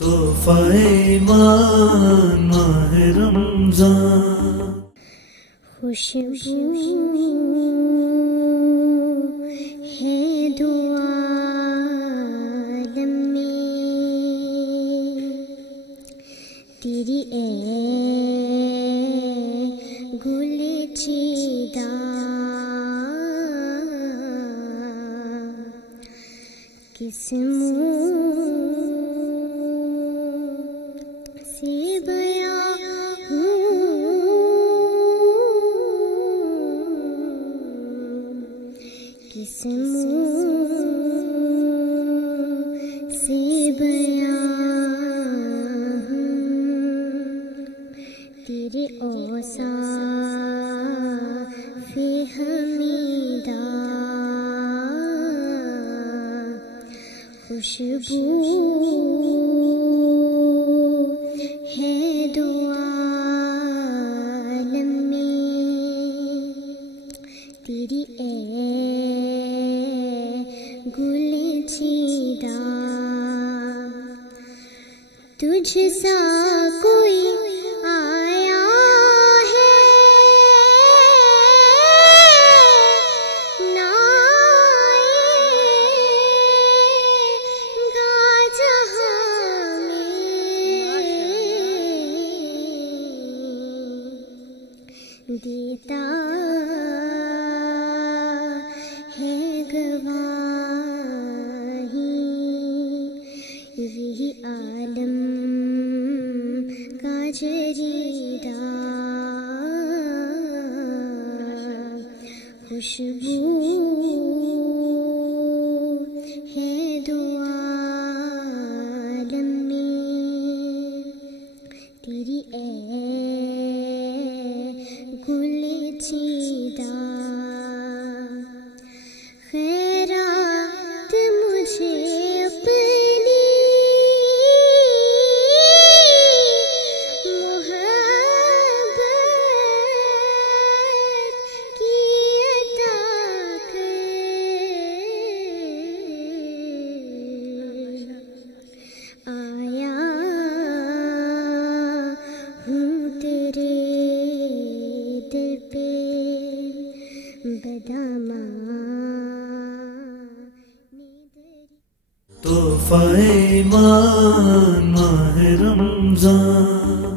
तोहफा-ए ईमान माह रमज़ान। खुशबू है दो आलम में तेरी ए गुल चीदा किस मुँह से बयां किस मुँह से बयां तेरे औसाफ़े हमीदा। खुशबू है दो आलम में तेरी ए गुल चीदा। तुझ सा कोई आया है ना आएगा जहाँ में देता है गवाही यही आलम का जरीदा। खुशबू है दो आलम में तेरी ए गुल चीदा। खैरात मुझे अपनी मोहब्बत की अता कर आया हूँ तेरे दिल पे बदामा। तोहफा-ए ईमान माह रमज़ान।